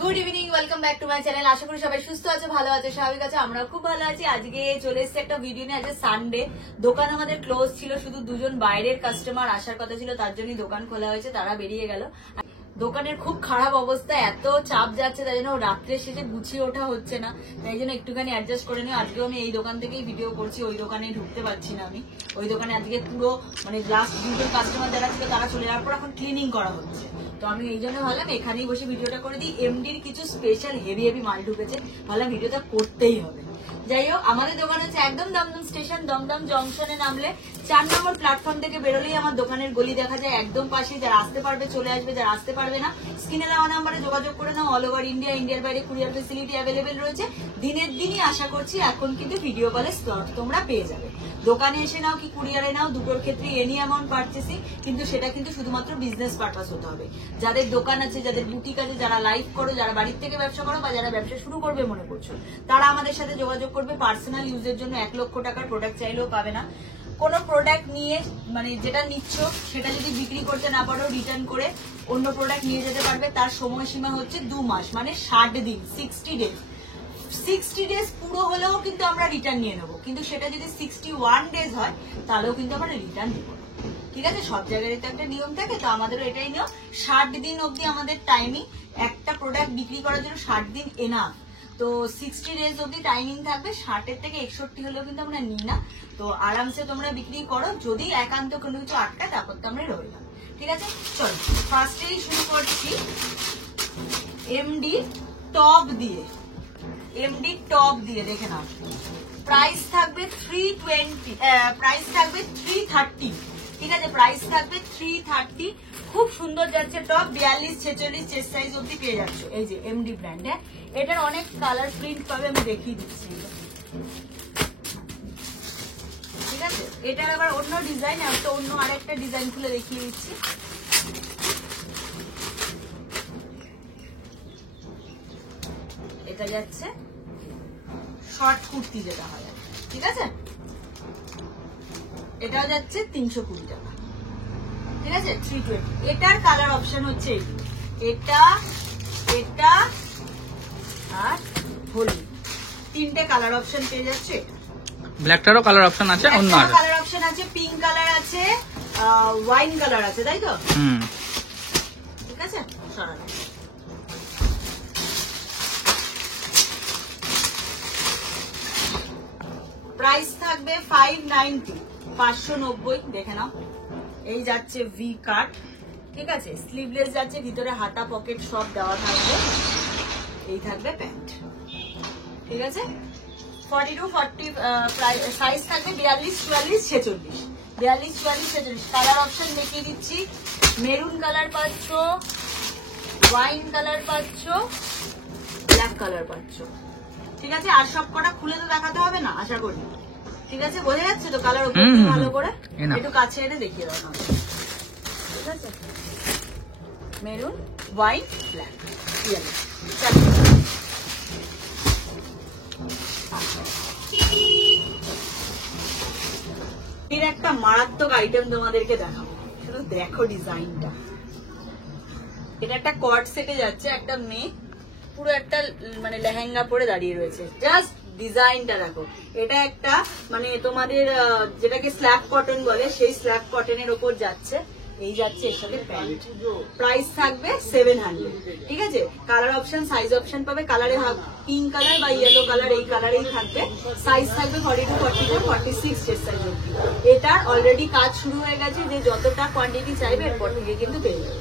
Good evening, welcome back to my channel. আশা করি সবাই সুস্থ আছে, ভালো আছে, স্বাভাবিক আছে। আমরা খুব ভালো আছি। আজকে চলে এসেছে একটা ভিডিও নিয়ে। আজকে সানডে, দোকান আমাদের ক্লোজ ছিল, শুধু দুজন বাইরের কাস্টমার আসার কথা ছিল, তার জন্যই দোকান খোলা হয়েছে, তারা বেরিয়ে গেল। দোকানের খুব খারাপ অবস্থা, এত চাপ যাচ্ছে, তাই জন্য রাত্রে শেষে গুছিয়ে ওঠা হচ্ছে না, তাই জন্য একটুখানি অ্যাডজাস্ট করে নিও। আজকেও আমি এই দোকান থেকেই ভিডিও করছি, ওই দোকানে ঢুকতে পারছি না আমি। ওই দোকানে আজকে পুরো মানে লাস্ট দুজন কাস্টমার যারা ছিল তারা চলে যাওয়ার পর এখন ক্লিনিং করা হচ্ছে, তো আমি এই জন্য ভাবলাম এখানেই বসে ভিডিওটা করে দিই। এমডির কিছু স্পেশাল হেভি মাল ঢুকেছে, ভাবলাম ভিডিওটা করতেই হবে। যাই হোক, আমাদের দোকান হচ্ছে একদম দমদম স্টেশন, দমদম জংশনে নামলে 4 নম্বর প্ল্যাটফর্ম থেকে বেরোলেই আমার দোকানের গলি দেখা যায়, একদম পাশে। যারা আসতে পারবে চলে আসবে, যারা আসতে পারবে না স্ক্রিনে দেওয়া নাম্বারে যোগাযোগ করে নাও। অল ওভার ইন্ডিয়া, ইন্ডিয়ার বাইরে কুরিয়ার ফেসিলিটি অ্যাভেলেবেল রয়েছে। দিনের দিনই আশা করছি এখন কিন্তু ভিডিও কলে স্লট তোমরা পেয়ে যাবে। দোকানে এসে নাও কি কুরিয়ারে নাও, দুটোর ক্ষেত্রে এনি অ্যামাউন্ট পারচেসিং, কিন্তু সেটা কিন্তু শুধুমাত্র বিজনেস পারপাস হতে হবে। যাদের দোকান আছে, যাদের বুটিক আছে, যারা লাইভ করো, যারা বাড়ির থেকে ব্যবসা করো বা যারা ব্যবসা শুরু করবে মনে করছো, তারা আমাদের সাথে যোগাযোগ করবে। পার্সোনাল ইউজের জন্য 1 লক্ষ টাকার প্রোডাক্ট চাইলেও পাবে না। কোনো প্রোডাক্ট নিয়ে মানে যেটা নিচ্ছ সেটা যদি বিক্রি করতে না পারো, রিটার্ন করে অন্য প্রোডাক্ট নিয়ে যেতে পারবে। তার সময়সীমা হচ্ছে 2 মাস, মানে 60 দিন, 60 ডেজ। 60 ডেজ পুরো হলেও কিন্তু আমরা রিটার্ন নিয়ে নেবো, কিন্তু সেটা যদি 61 ডেজ হয় তাহলেও কিন্তু আমরা রিটার্ন নেবো। ঠিক আছে, সব জায়গায় তো একটা নিয়ম থাকে, তো আমাদেরও এটাই নিয়ম। 60 দিন অবধি আমাদের টাইমিং, একটা প্রোডাক্ট বিক্রি করার জন্য 60 দিন এনাফ। তো 60 ডেজ অবধি টাইমিং থাকবে। 60-এর থেকে 61 হলেও কিন্তু আমরা নিই না, তো আরামসে তোমরা বিক্রি করো। যদি একান্ত কোনো কিছু আটকায় তারপর তো আমরা রইলাম। ঠিক আছে, চলো ফার্স্টেই শুরু করছি এমডি টপ দিয়ে। এমডি টপ দিয়ে দেখে নাও, প্রাইস থাকবে 320, প্রাইস থাকবে 330। ঠিক আছে, প্রাইস থাকবে 330। খুব সুন্দর যাচ্ছে টপ, 42-46 চেস্ট সাইজ অব্দি পেয়ে যাচ্ছ। এই যে এমডি ব্র্যান্ড, হ্যাঁ, এটার অনেক কালার প্রিন্ট পাবে, আমি দেখিয়ে দিচ্ছি। ঠিক আছে, এটার আবার অন্য ডিজাইন, একটা অন্য আরেকটা ডিজাইন খুলে দেখিয়ে দিচ্ছি। এটা যাচ্ছে শর্ট কুর্তি যেটা হয়, ঠিক আছে, এটাও যাচ্ছে 320 টাকা। ঠিক আছে, 320। এটার কালার অপশন হচ্ছে এটা, এটা আর হলুদ, 3টে কালার অপশন পেয়ে যাচ্ছে। ব্ল্যাকটারও কালার অপশন আছে, অন্য কালার অপশন আছে, পিঙ্ক কালার আছে, ওয়াইন কালার আছে, তাই তো? ঠিক আছে, সরানো। প্রাইস থাকবে 590, 590। দেখে নাও, এই যাচ্ছে ভি কাট। ঠিক আছে, স্লিভলেস যাচ্ছে, ভিতরে হাতা পকেট সব দেওয়া থাকবে। এই থাকবে প্যান্ট। ঠিক আছে, 42-40 সাইজ থাকবে, 42-44-46, 42-44-46। কালার অপশন দেখিয়ে দিচ্ছি। মেরুন কালার পাচ্ছ, ওয়াইন কালার পাচ্ছ, ব্ল্যাক কালার পাচ্ছ। ঠিক আছে, আর সব কটা খুলে তো দেখাতে হবে না আশা করি। ঠিক আছে, বোঝা যাচ্ছে তো কালার উপর ভালো করে? একটু কাছে এনে দেখিয়ে দাও। ঠিক আছে, মেরুন, ওয়াইন, ব্ল্যাক, ইয়েলো। এর একটা মারাত্মক আইটেম তোমাদেরকে দেখাবো, শুধু দেখো ডিজাইনটা। এটা একটা কর্ড সেটে যাচ্ছে, একটা মেয়ে পুরো একটা মানে লেহেঙ্গা পরে দাঁড়িয়ে রয়েছে। জাস্ট ডিজাইনটা দেখো। এটা একটা মানে তোমাদের যেটাকে স্ল্যাব কটন বলে, সেই স্ল্যাব কটনের ওপর যাচ্ছে। এই যাচ্ছে এর সাথে প্যান্ট। প্রাইস থাকবে 700। ঠিক আছে, কালার অপশন, সাইজ অপশন পাবে। কালারে পিঙ্ক কালার বা ইয়েলো কালার, এই কালারেই থাকবে। সাইজ থাকবে 42-44-46 চেস্ট সাইজ অবধি। এটার অলরেডি কাজ শুরু হয়ে গেছে, যে যতটা কোয়ান্টিটি চাইবে এরপর থেকে কিন্তু পেয়ে যাবে।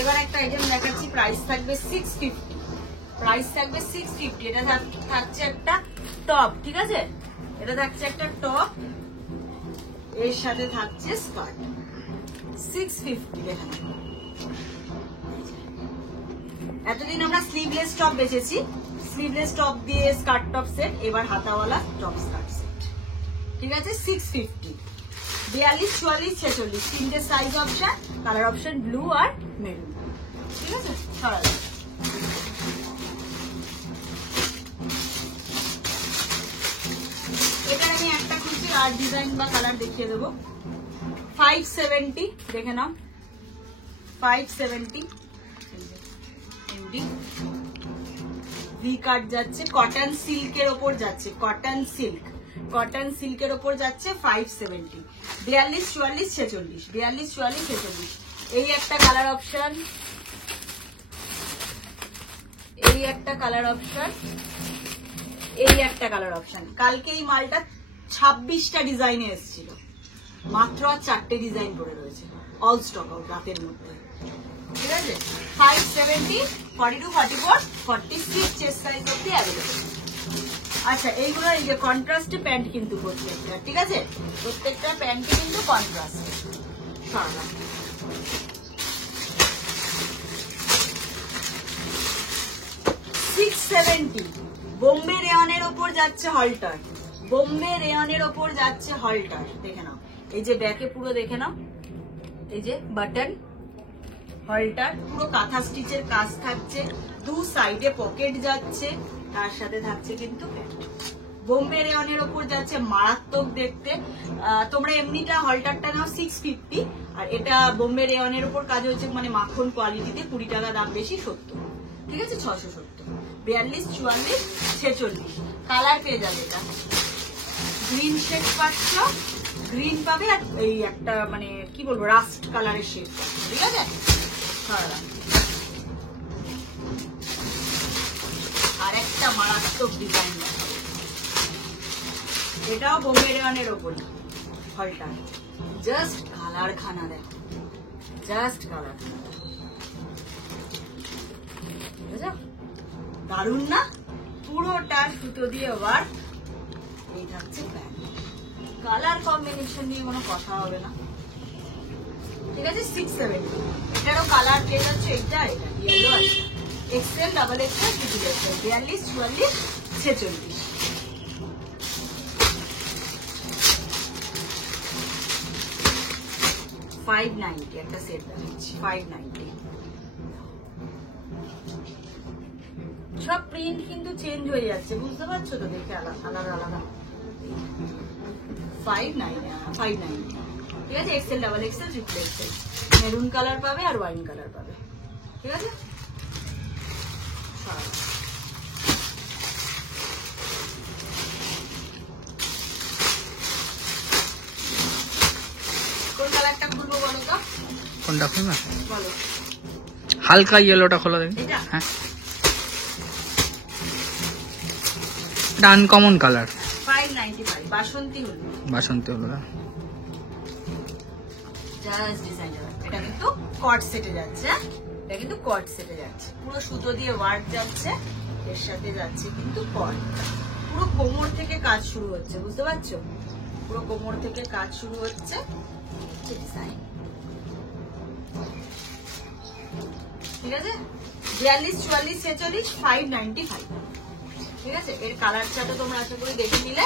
এবার একটা আইটেম দেখাচ্ছি, প্রাইস থাকবে 650। প্রাইস থাকবে 650। এটা থাকছে একটা টপ। ঠিক আছে, এটা থাকছে একটা টপ, এর সাথে থাকছে স্কার্ট। 650 দেখেন। এতদিন আমরা স্লিভলেস টপ বেচেছি, স্লিভলেস টপ দিয়ে স্কার্ট টপ সেট, এবার হাতাওয়ালা টপ স্কার্ট সেট। ঠিক আছে, 650। 42-44-46, 3টে size option, colour option blue আর মেরুন। ঠিক আছে, সরালো। এটা আমি একটা খুঁজছি আর ডিজাইন বা কালার দেখিয়ে দেবো। 570 দেখে নাও, 570 এমডি ভি কাট যাচ্ছে, কটন সিল্কের ওপর যাচ্ছে, কটন সিল্কের ওপর যাচ্ছে 570, 42 44 46, 42 44 46। এই একটা কালার অপশন, এই একটা কালার অপশন, এই একটা কালার অপশন। কালকে এই মালটা 26টা ডিজাইনে এসেছিল, মাত্র আর 4টে ডিজাইন পড়ে রয়েছে, অল স্টক আউট রাতের মধ্যে। ঠিক আছে, 570 42 44 46 চেস্ট সাইজ অবধি অ্যাভেলেবল। আচ্ছা, এইগুলো এই যে কন্ট্রাস্টে প্যান্ট কিন্তু প্রত্যেকটা, ঠিক আছে, প্রত্যেকটা প্যান্টই কিন্তু কন্ট্রাস্ট। 670 বোম্বে রেয়নের ওপর যাচ্ছে হলটার, বোম্বে রেয়নের ওপর যাচ্ছে হলটার। দেখে নাও, এই যে ব্যাকে পুরো দেখে নাও, এই যে বাটন হলটার, পুরো কাঁথা স্টিচের কাজ থাকছে, দু সাইডে পকেট যাচ্ছে, তার সাথে থাকছে কিন্তু প্যান্ট। বোম্বে রেয়নের ওপর যাচ্ছে, মারাত্মক দেখতে। তোমরা এমনিটা হলটারটা নাও 650, আর এটা বোম্বে রেয়নের ওপর কাজ হচ্ছে, মানে মাখন কোয়ালিটিতে, 20 টাকা দাম বেশি, 70। ঠিক আছে, 670, 42 44 46 কালার পেয়ে যাবে। এটা গ্রিন শেড পাচ্ছ, গ্রিন পাবে, আর এই একটা মানে কি বলবো রাস্ট কালারের শেড, ঠিক আছে। আর একটা মারাত্মক ডিজাইন, এটাও বোম্বে রেয়নের ওপর হলটা। জাস্ট কালার খানা দেখো, জাস্ট কালার খানা, দারুন না? পুরোটা সুতো দিয়ে ওয়ার্ক। এই থাকছে প্যান্ট, কালার কম্বিনেশন নিয়ে কোনো কথা হবে না। ঠিক আছে, 670 এটারও কালার পেয়ে যাচ্ছে, এটা এটা ইয়েলো আছে, Excel double excel triple Excel, 42 44 46। $590 একটা সেট দেখাচ্ছি, 590। সব প্রিন্ট কিন্তু চেঞ্জ হয়ে যাচ্ছে, বুঝতে পারছো তো, দেখে আলাদা আলাদা। 590, ঠিক আছে, Excel double excel triple Excel, maroon colour পাবে আর ওয়াইন কালার পাবে। ঠিক আছে, কোন কালারটা খুলবো বলো তো? কোনটা খুলবে বলো। হালকা ইয়েলোটা খোলা দেখি। হ্যাঁ, এটা আনকমন কালার, 595 বাসন্তী হলুদ, বাসন্তী হলুদ। Just design. এটা কিন্তু কট সেটে যাচ্ছে, এটা কিন্তু কট সেটে যাচ্ছে, পুরো সুতো দিয়ে ওয়ার্ক যাচ্ছে, এর সাথে যাচ্ছে কিন্তু কট। পুরো কোমর থেকে কাজ শুরু হচ্ছে, বুঝতে পারছো, পুরো কোমর থেকে কাজ শুরু হচ্ছে। ডিজাইন ঠিক আছে, 42 44 46 595। ঠিক আছে, এর কালার চার্টটা তোমরা আশা করি দেখে নিলে।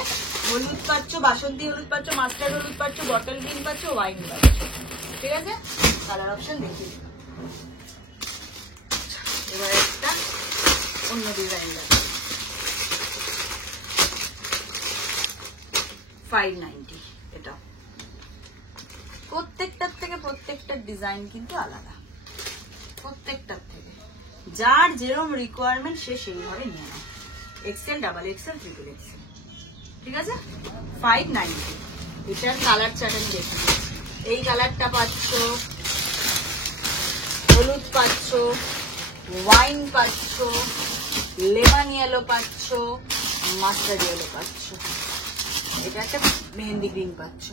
হলুদ পাচ্ছ, বাসন্তী হলুদ পাচ্ছ, মাস্টার্ড হলুদ পাচ্ছ, বটল গ্রিন পাচ্ছ, ওয়াইন পাচ্ছ। ঠিক আছে, কালার অপশন দেখি। এবার একটা অন্য ডিজাইন আছে, 590। এটা প্রত্যেকটার থেকে প্রত্যেকটার ডিজাইন কিন্তু আলাদা, প্রত্যেকটার থেকে যার যেরকম রিকোয়ারমেন্ট সে সেইভাবে নিয়ে নেয়। Excel double excel triple Excel. ঠিক আছে, 590। এটার কালার চার্ট আমি দেখে দিচ্ছি। এই কালারটা পাচ্ছ, হলুদ পাচ্ছ, ওয়াইন পাচ্ছ, লেমন ইয়েলো পাচ্ছ, মাস্টার্ড ইয়েলো পাচ্ছ, এটা একটা মেহেন্দি গ্রিন পাচ্ছ।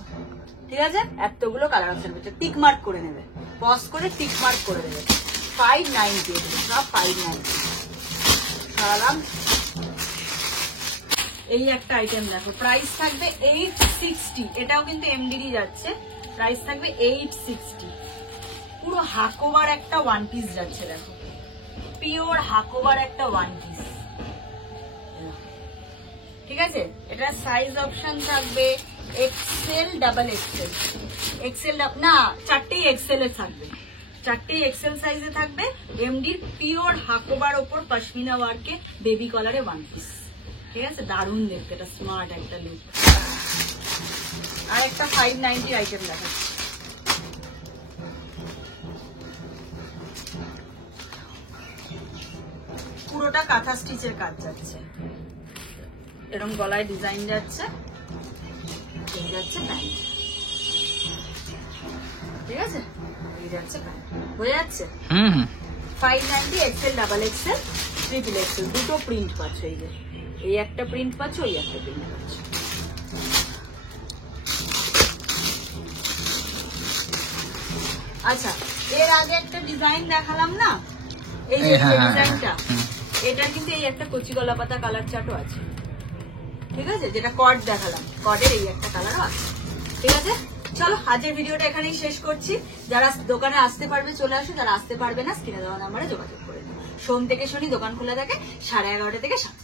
ঠিক আছে, এতগুলো কালার অপশন পাচ্ছ। টিক মার্ক করে নেবে, পজ করে টিক মার্ক করে দেবে। 590, সব 590। সারালাম। এই একটা আইটেম দেখো, প্রাইস থাকবে 860। এটাও কিন্তু এমডিডি যাচ্ছে, প্রাইস থাকবে 860। পুরো হাকোবার একটা ওয়ান পিস যাচ্ছে, দেখো পিওর হাকোবার একটা ওয়ান পিস। ঠিক আছে, এটা সাইজ অপশন থাকবে এক্সেল ডাবল এক্সেল, এক্সেল না 4টেই এক্সেল এ থাকবে, 4টেই এক্সেল সাইজে থাকবে। এমডির পিওর হাকোবার ওপর পশমিনা ওয়ার্কে বেবি কলারে ওয়ান পিস। ঠিক আছে, দারুণ দেখতে, এটা স্মার্ট একটা লুক। আর একটা 590 আইটেম দেখাচ্ছি, পুরোটা কাঁথা স্টিচের কাজ যাচ্ছে, এরকম গলায় ডিজাইন যাচ্ছে, এই যাচ্ছে প্যান্ট, ঠিক আছে, এই যাচ্ছে প্যান্ট, বোঝা যাচ্ছে? 590 excel, double excel, triple excel, দুটো প্রিন্ট পাচ্ছ। এই যে এই একটা প্রিন্ট পাচ্ছ, এই একটা প্রিন্ট পাচ্ছ। আচ্ছা, এর আগে একটা ডিজাইন দেখালাম না, এই যে ডিজাইনটা, এটার কিন্তু এই একটা কচি গলা পাতা কালার চার্টও আছে, ঠিক আছে, যেটা কট দেখালাম, কটের এই একটা কালারও আছে, ঠিক আছে। চলো আজকের ভিডিওটা এখানেই শেষ করছি। যারা দোকানে আসতে পারবে চলে আসো, যারা আসতে পারবে না স্ক্রিনে দেওয়া নাম্বারে যোগাযোগ করে নাও। সোম থেকে শনি দোকান খোলা থাকে 11:30 থেকে 7।